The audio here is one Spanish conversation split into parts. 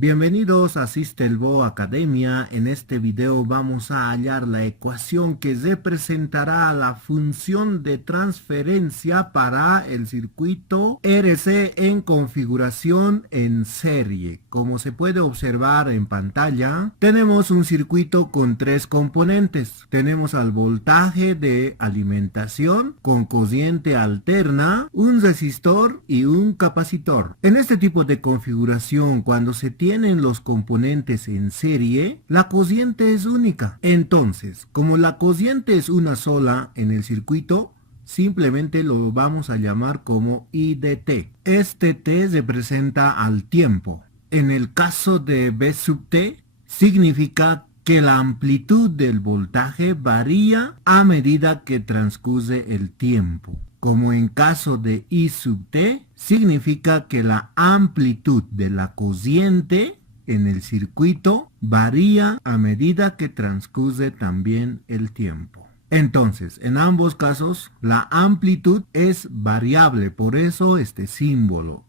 Bienvenidos a Sistelbo Academia. En este video vamos a hallar la ecuación que representará la función de transferencia para el circuito RC en configuración en serie. Como se puede observar en pantalla, tenemos un circuito con tres componentes. Tenemos al voltaje de alimentación con corriente alterna, un resistor y un capacitor. En este tipo de configuración, cuando se tienen los componentes en serie, la corriente es única. Entonces, como la corriente es una sola en el circuito, simplemente lo vamos a llamar como I de t. Este t representa al tiempo. En el caso de B sub t, significa que la amplitud del voltaje varía a medida que transcurre el tiempo. Como en caso de I sub t, significa que la amplitud de la corriente en el circuito varía a medida que transcurre también el tiempo. Entonces, en ambos casos, la amplitud es variable, por eso este símbolo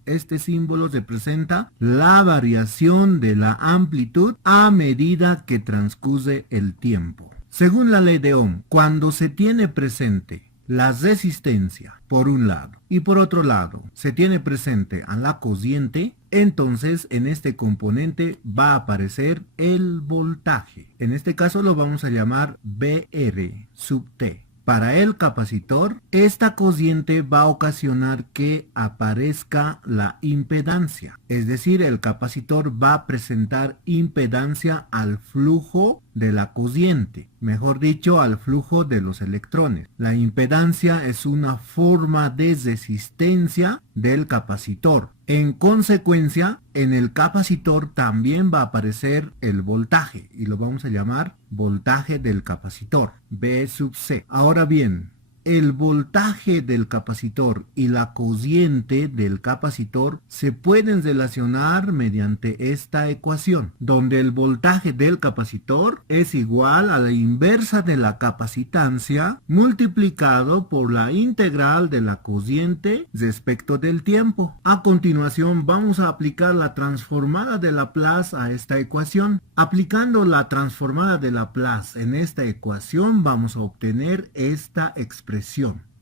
representa la variación de la amplitud a medida que transcurre el tiempo. Según la ley de Ohm, cuando se tiene presente la resistencia por un lado y por otro lado se tiene presente a la corriente, entonces en este componente va a aparecer el voltaje. En este caso lo vamos a llamar BR sub T. Para el capacitor, esta corriente va a ocasionar que aparezca la impedancia. Es decir, el capacitor va a presentar impedancia al flujo de la corriente, mejor dicho, al flujo de los electrones. La impedancia es una forma de resistencia del capacitor. En consecuencia, en el capacitor también va a aparecer el voltaje y lo vamos a llamar voltaje del capacitor, B sub C. Ahora bien, el voltaje del capacitor y la corriente del capacitor se pueden relacionar mediante esta ecuación, donde el voltaje del capacitor es igual a la inversa de la capacitancia multiplicado por la integral de la corriente respecto del tiempo. A continuación vamos a aplicar la transformada de Laplace a esta ecuación. Aplicando la transformada de Laplace en esta ecuación vamos a obtener esta expresión.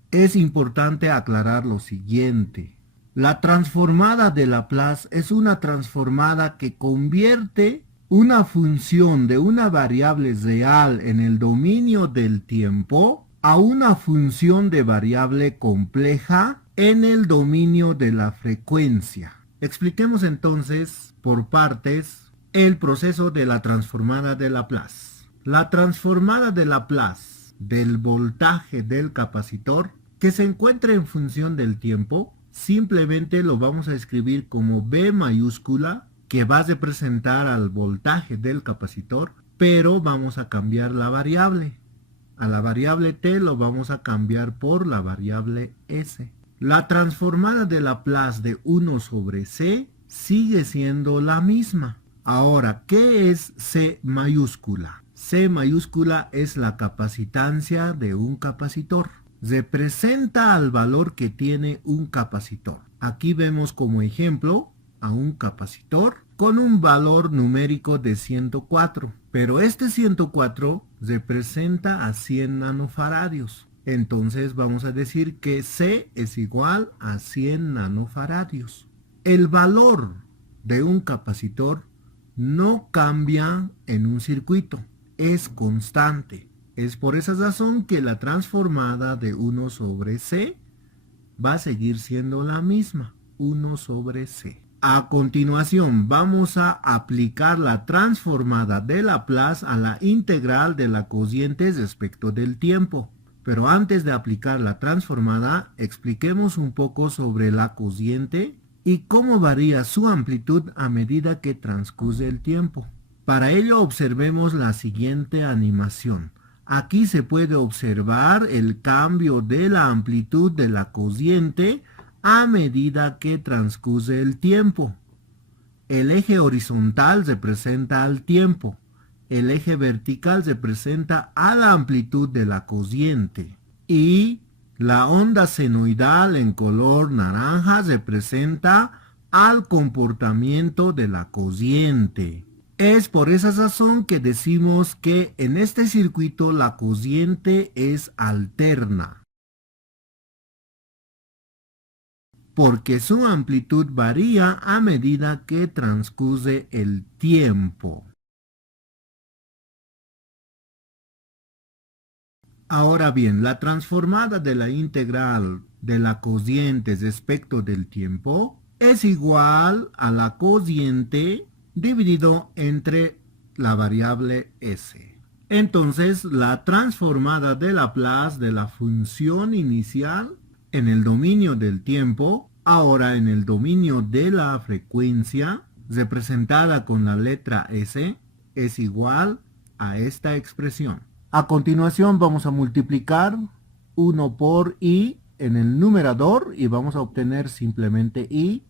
Es importante aclarar lo siguiente. La transformada de Laplace es una transformada que convierte una función de una variable real en el dominio del tiempo a una función de variable compleja en el dominio de la frecuencia. Expliquemos entonces por partes el proceso de la transformada de Laplace. La transformada de Laplace del voltaje del capacitor que se encuentra en función del tiempo, simplemente lo vamos a escribir como B mayúscula, que va a representar al voltaje del capacitor, pero vamos a cambiar la variable. A la variable t lo vamos a cambiar por la variable s. La transformada de Laplace de 1 sobre c sigue siendo la misma. Ahora, ¿qué es C mayúscula? C mayúscula es la capacitancia de un capacitor. Representa al valor que tiene un capacitor. Aquí vemos como ejemplo a un capacitor con un valor numérico de 104. Pero este 104 representa a 100 nanofaradios. Entonces vamos a decir que C es igual a 100 nanofaradios. El valor de un capacitor no cambia en un circuito, es constante. Es por esa razón que la transformada de 1 sobre C va a seguir siendo la misma, 1 sobre C. A continuación vamos a aplicar la transformada de Laplace a la integral de la corriente respecto del tiempo. Pero antes de aplicar la transformada, expliquemos un poco sobre la corriente y cómo varía su amplitud a medida que transcurre el tiempo. Para ello observemos la siguiente animación. Aquí se puede observar el cambio de la amplitud de la corriente a medida que transcurre el tiempo. El eje horizontal representa al tiempo. El eje vertical representa a la amplitud de la corriente. Y la onda senoidal en color naranja representa al comportamiento de la cociente. Es por esa razón que decimos que en este circuito la cociente es alterna, porque su amplitud varía a medida que transcurre el tiempo. Ahora bien, la transformada de la integral de la cociente respecto del tiempo es igual a la cociente dividido entre la variable s. Entonces, la transformada de Laplace de la función inicial en el dominio del tiempo, ahora en el dominio de la frecuencia, representada con la letra s, es igual a esta expresión. A continuación vamos a multiplicar 1 por i en el numerador y vamos a obtener simplemente i.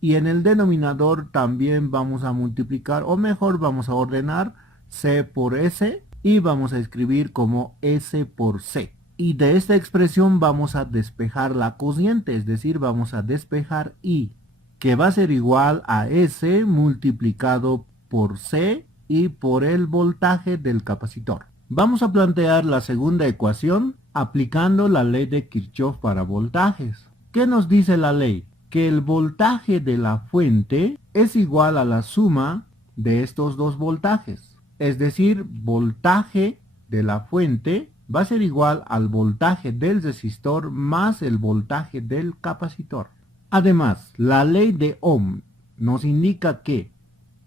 Y en el denominador también vamos a multiplicar, o mejor vamos a ordenar c por s y vamos a escribir como s por c. Y de esta expresión vamos a despejar la cociente, es decir, vamos a despejar i, que va a ser igual a s multiplicado por c y por el voltaje del capacitor. Vamos a plantear la segunda ecuación aplicando la ley de Kirchhoff para voltajes. ¿Qué nos dice la ley? Que el voltaje de la fuente es igual a la suma de estos dos voltajes. Es decir, voltaje de la fuente va a ser igual al voltaje del resistor más el voltaje del capacitor. Además, la ley de Ohm nos indica que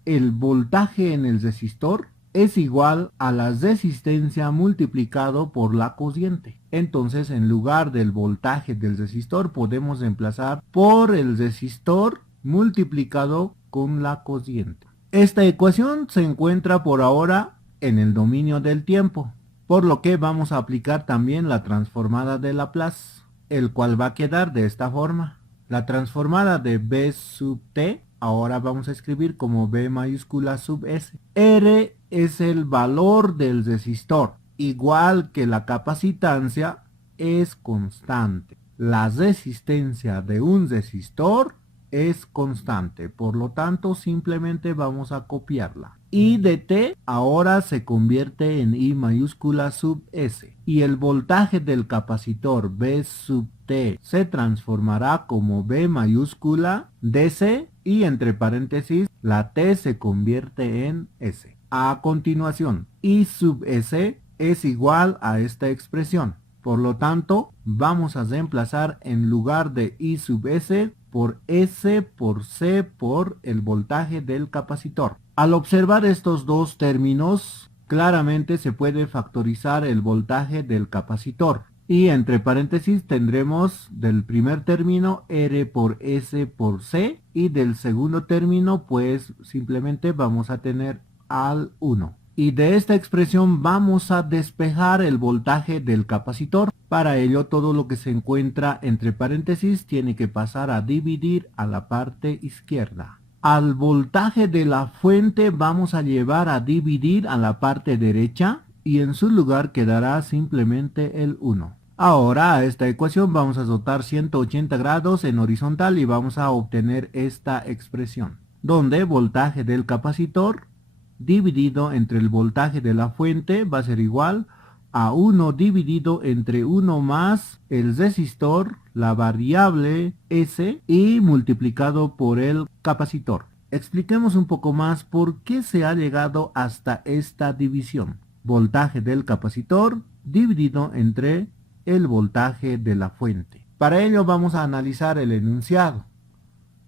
el voltaje en el resistor es igual a la resistencia multiplicado por la cociente. Entonces, en lugar del voltaje del resistor, podemos reemplazar por el resistor multiplicado con la cociente. Esta ecuación se encuentra por ahora en el dominio del tiempo, por lo que vamos a aplicar también la transformada de Laplace, el cual va a quedar de esta forma. La transformada de B sub t, ahora vamos a escribir como B mayúscula sub s. R es el valor del resistor, igual que la capacitancia es constante. La resistencia de un resistor es constante, por lo tanto simplemente vamos a copiarla. I de t ahora se convierte en I mayúscula sub s y el voltaje del capacitor B sub t se transformará como B mayúscula dc y entre paréntesis la t se convierte en s. A continuación, I sub s es igual a esta expresión. Por lo tanto, vamos a reemplazar en lugar de I sub s por S por C por el voltaje del capacitor. Al observar estos dos términos, claramente se puede factorizar el voltaje del capacitor. Y entre paréntesis tendremos del primer término R por S por C y del segundo término pues simplemente vamos a tener al 1. Y de esta expresión vamos a despejar el voltaje del capacitor. Para ello todo lo que se encuentra entre paréntesis tiene que pasar a dividir a la parte izquierda. Al voltaje de la fuente vamos a llevar a dividir a la parte derecha y en su lugar quedará simplemente el 1. Ahora a esta ecuación vamos a rotar 180 grados en horizontal y vamos a obtener esta expresión, donde voltaje del capacitor dividido entre el voltaje de la fuente va a ser igual a 1 dividido entre 1 más el resistor, la variable S, y multiplicado por el capacitor. Expliquemos un poco más por qué se ha llegado hasta esta división. Voltaje del capacitor dividido entre el voltaje de la fuente. Para ello vamos a analizar el enunciado.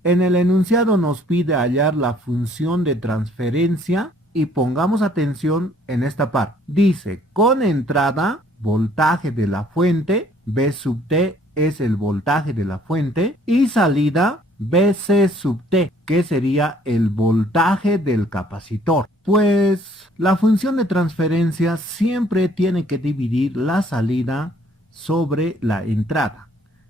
En el enunciado nos pide hallar la función de transferencia y pongamos atención en esta parte. Dice, con entrada, voltaje de la fuente, B sub t es el voltaje de la fuente, y salida, BC sub t, que sería el voltaje del capacitor. Pues la función de transferencia siempre tiene que dividir la salida sobre la entrada.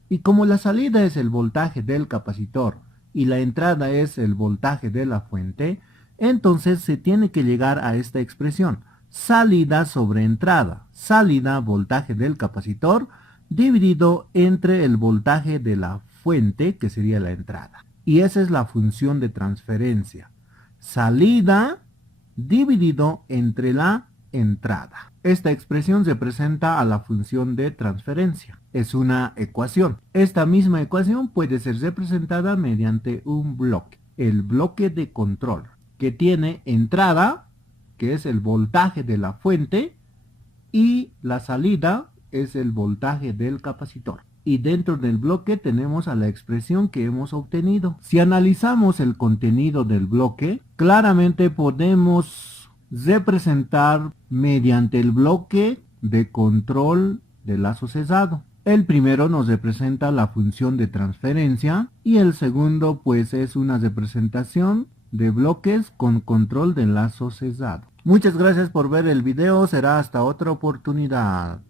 Y como la salida es el voltaje del capacitor y la entrada es el voltaje de la fuente, entonces se tiene que llegar a esta expresión, salida sobre entrada, salida voltaje del capacitor dividido entre el voltaje de la fuente, que sería la entrada. Y esa es la función de transferencia. Salida dividido entre la entrada. Esta expresión representa a la función de transferencia. Es una ecuación. Esta misma ecuación puede ser representada mediante un bloque. El bloque de control, que tiene entrada, que es el voltaje de la fuente, y la salida es el voltaje del capacitor. Y dentro del bloque tenemos a la expresión que hemos obtenido. Si analizamos el contenido del bloque, claramente podemos representar mediante el bloque de control del lazo cesado. El primero nos representa la función de transferencia y el segundo pues es una representación de bloques con control del lazo cesado. Muchas gracias por ver el video, será hasta otra oportunidad.